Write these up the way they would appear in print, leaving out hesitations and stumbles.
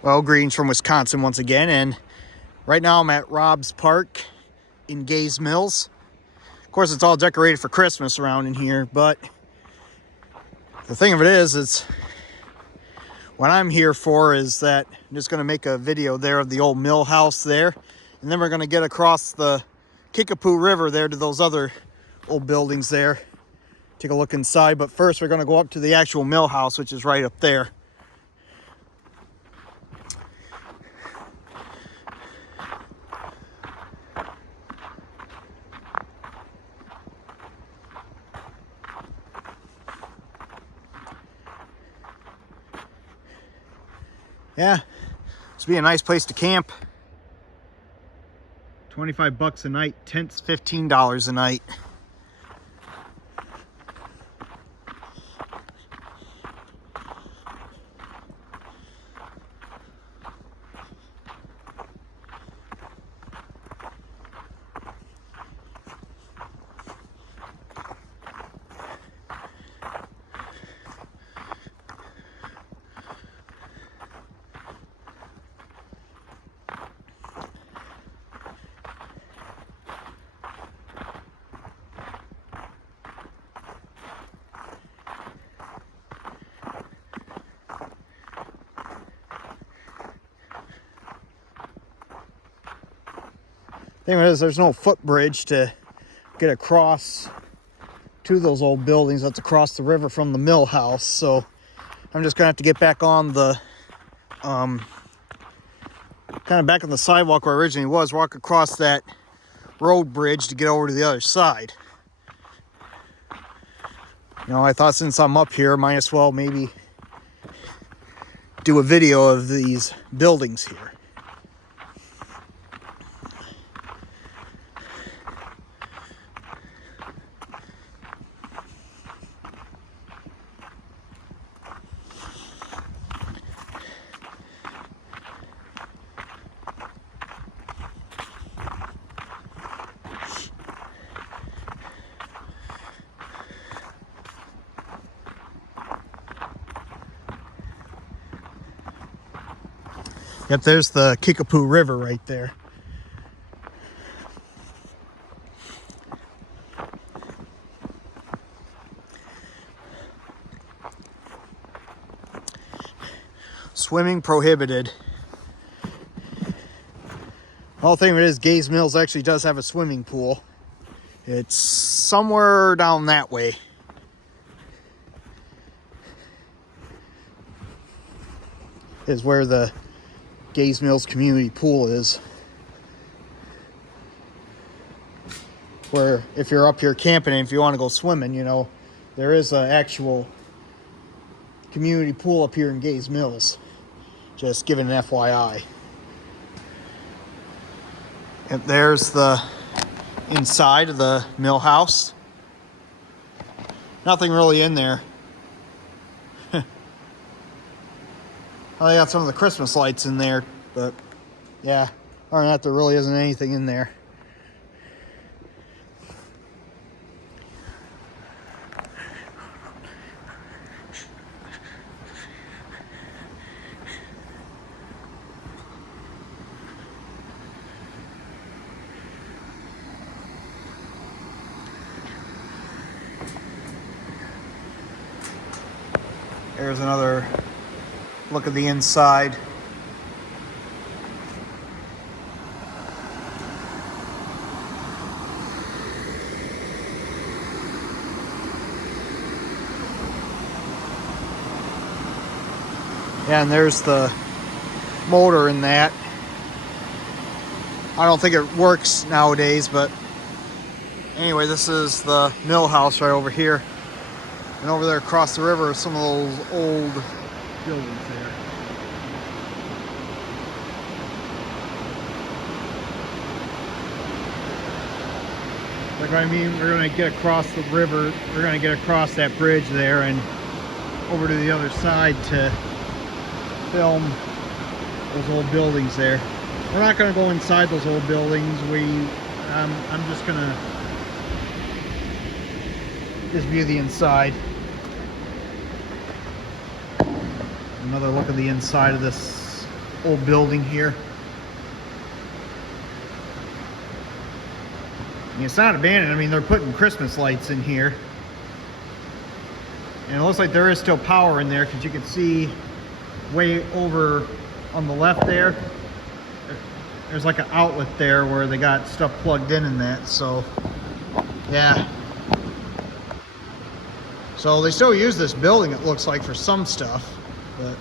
Well, greetings from Wisconsin once again, and right now I'm at Rob's Park in Gays Mills. Of course, it's all decorated for Christmas around in here, but the thing of it is what I'm here for is that I'm just going to make a video there of the old mill house there, and then we're going to get across the Kickapoo River there to those other old buildings there. Take a look inside, but first we're going to go up to the actual mill house, which is right up there. Yeah, this would be a nice place to camp. 25 bucks a night, tents $15 a night. Thing is, there's no footbridge to get across to those old buildings. That's across the river from the mill house, so I'm just gonna have to get back on the kind of back on the sidewalk where I originally was, walk across that road bridge to get over to the other side. You know, I thought since I'm up here, might as well maybe do a video of these buildings here. Yep, there's the Kickapoo River right there. Swimming prohibited. The whole thing of it is, Gays Mills actually does have a swimming pool. It's somewhere down that way. Is where the Gays Mills community pool is. Where if you're up here camping and if you want to go swimming, you know, there is an actual community pool up here in Gays Mills. Just giving an FYI. And there's the inside of the mill house. Nothing really in there. Well, they got some of the Christmas lights in there, but yeah, other than that, there really isn't anything in there. There's another look at the inside. Yeah, and there's the motor in that. I don't think it works nowadays, but anyway, this is the mill house right over here. And over there across the river are some of those old buildings there. Like I mean, we're gonna get across the river, we're gonna get across that bridge there and over to the other side to film those old buildings there. We're not gonna go inside those old buildings. I'm just gonna view the inside. Another look at the inside of this old building here. And it's not abandoned. I mean, they're putting Christmas lights in here. And it looks like there is still power in there because you can see way over on the left there, there's like an outlet there where they got stuff plugged in that. So yeah, so they still use this building, it looks like, for some stuff, but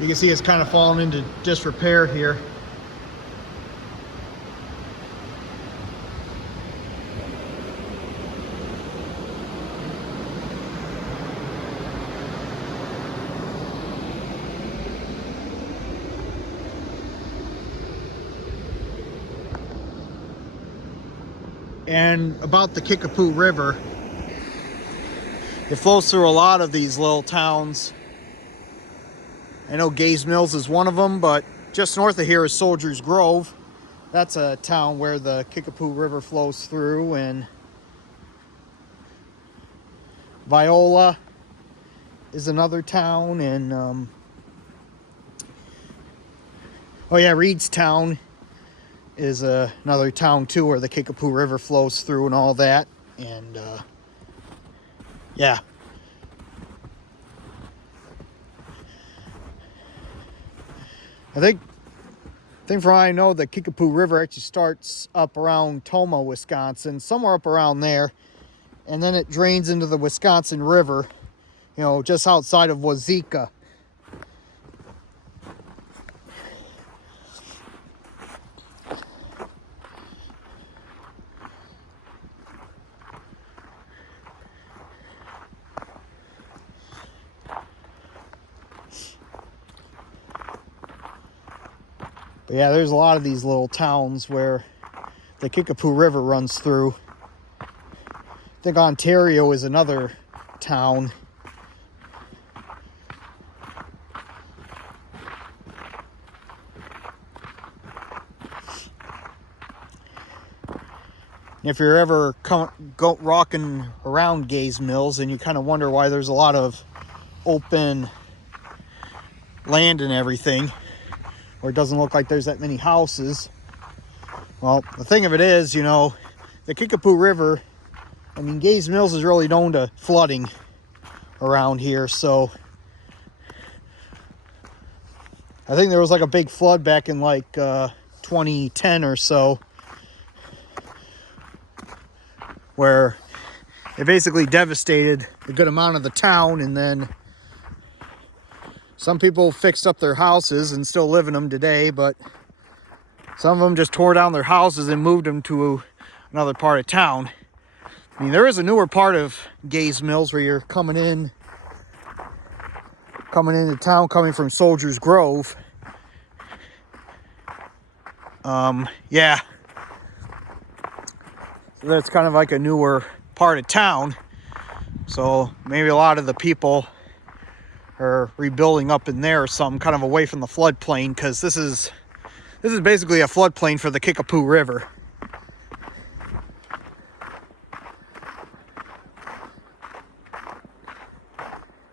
you can see it's kind of fallen into disrepair here. And about the Kickapoo River, it flows through a lot of these little towns. I know Gays Mills is one of them, but just north of here is Soldiers Grove. That's a town where the Kickapoo River flows through. And Viola is another town. And oh yeah, Reedstown is another town too, where the Kickapoo River flows through and all that. And yeah, I think from what I know, the Kickapoo River actually starts up around Tomah, Wisconsin, somewhere up around there, and then it drains into the Wisconsin River, you know, just outside of Wazeeka. But yeah, there's a lot of these little towns where the Kickapoo River runs through. I think Ontario is another town. And if you're ever rocking around Gays Mills and you kind of wonder why there's a lot of open land and everything, or it doesn't look like there's that many houses. Well, the thing of it is, you know, the Kickapoo River, I mean, Gays Mills is really known to flooding around here. So I think there was like a big flood back in like 2010 or so, where it basically devastated a good amount of the town. And then some people fixed up their houses and still live in them today, but some of them just tore down their houses and moved them to another part of town. I mean, there is a newer part of Gays Mills where you're coming into town, coming from Soldiers Grove. Yeah. So that's kind of like a newer part of town. So maybe a lot of the people are rebuilding up in there or something, kind of away from the floodplain, because this is basically a floodplain for the Kickapoo River.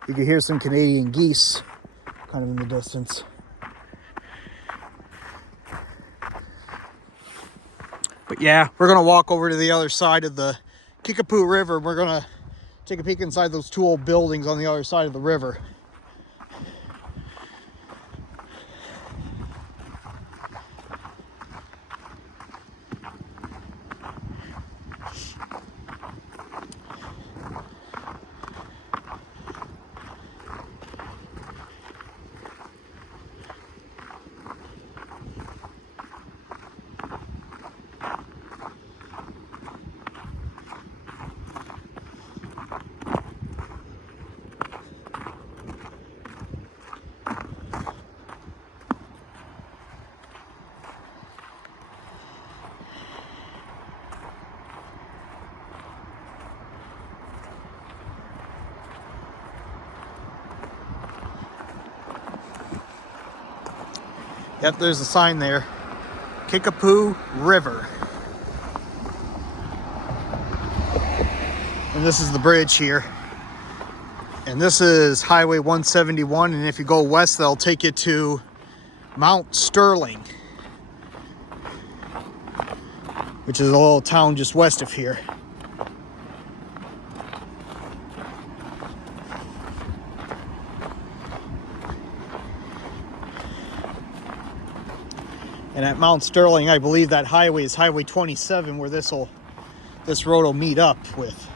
You can hear some Canadian geese kind of in the distance. But yeah, we're gonna walk over to the other side of the Kickapoo River. We're gonna take a peek inside those two old buildings on the other side of the river. Yep, there's a sign there. Kickapoo River. And this is the bridge here. And this is Highway 171, and if you go west, they'll take you to Mount Sterling, which is a little town just west of here. And at Mount Sterling, I believe that highway is Highway 27, where this road will meet up with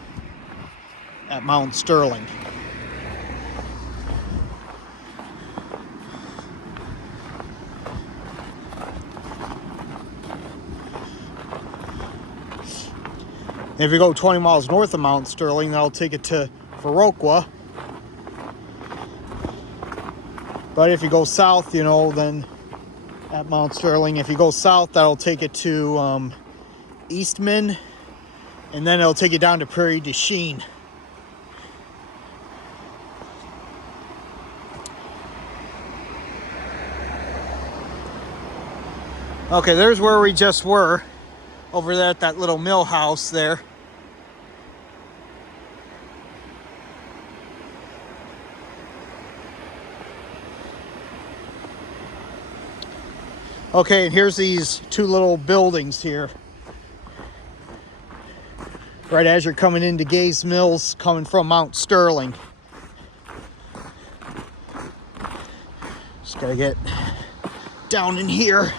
at Mount Sterling. If you go 20 miles north of Mount Sterling, that'll take it to Viroqua. But if you go south, you know, then at Mount Sterling, if you go south, that'll take it to Eastman, and then it'll take you down to Prairie du Chien. Okay, there's where we just were, over there at that little mill house there. Okay, and here's these two little buildings here. Right as you're coming into Gaze Mills, coming from Mount Sterling. Just gotta get down in here.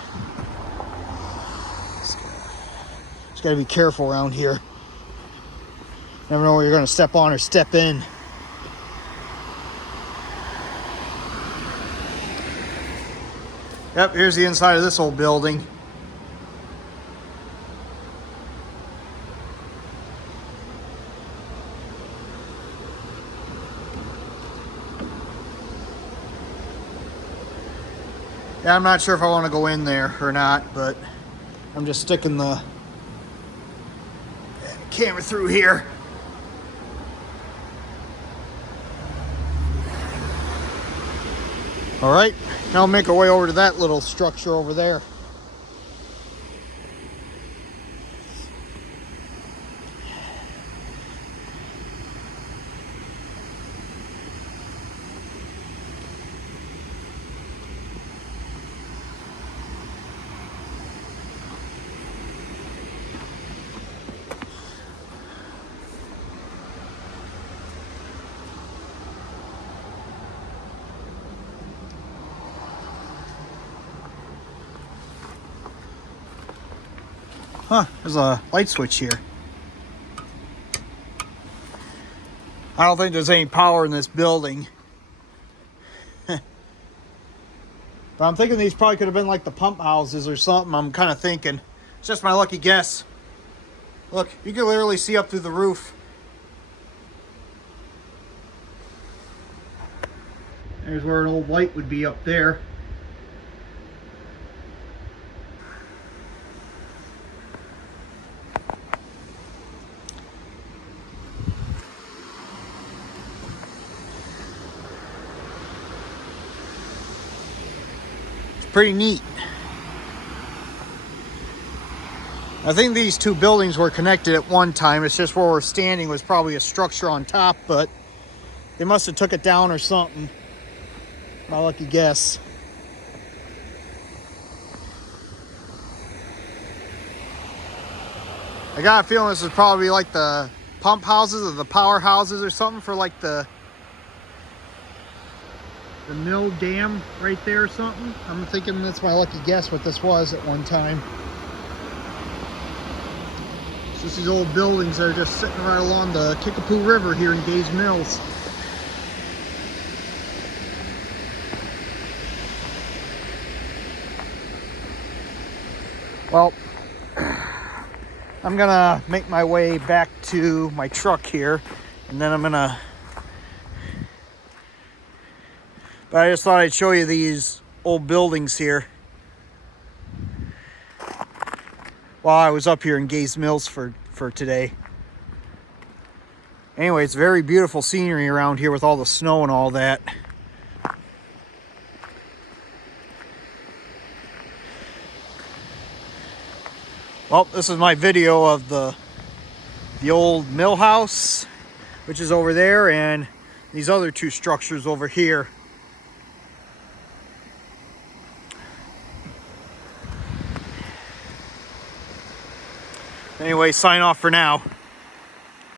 Just gotta be careful around here. Never know where you're gonna step on or step in. Yep, here's the inside of this old building. Yeah, I'm not sure if I want to go in there or not, but I'm just sticking the camera through here. All right, now I'll make our way over to that little structure over there. Huh, there's a light switch here. I don't think there's any power in this building. But I'm thinking these probably could have been like the pump houses or something. I'm kind of thinking. It's just my lucky guess. Look, you can literally see up through the roof. There's where an old light would be up there. Pretty neat. I think these two buildings were connected at one time. It's just where we're standing was probably a structure on top, but they must have took it down or something. My lucky guess. I got a feeling this is probably like the pump houses or the power houses or something for like the mill dam right there or something. I'm thinking that's my lucky guess what this was at one time. It's just these old buildings that are just sitting right along the Kickapoo River here in Gaze Mills. Well, I'm gonna make my way back to my truck here, and then I'm gonna, but I just thought I'd show you these old buildings here while I was up here in Gaze Mills for today. Anyway, it's very beautiful scenery around here with all the snow and all that. Well, this is my video of the old mill house, which is over there, and these other two structures over here. Anyway, sign off for now.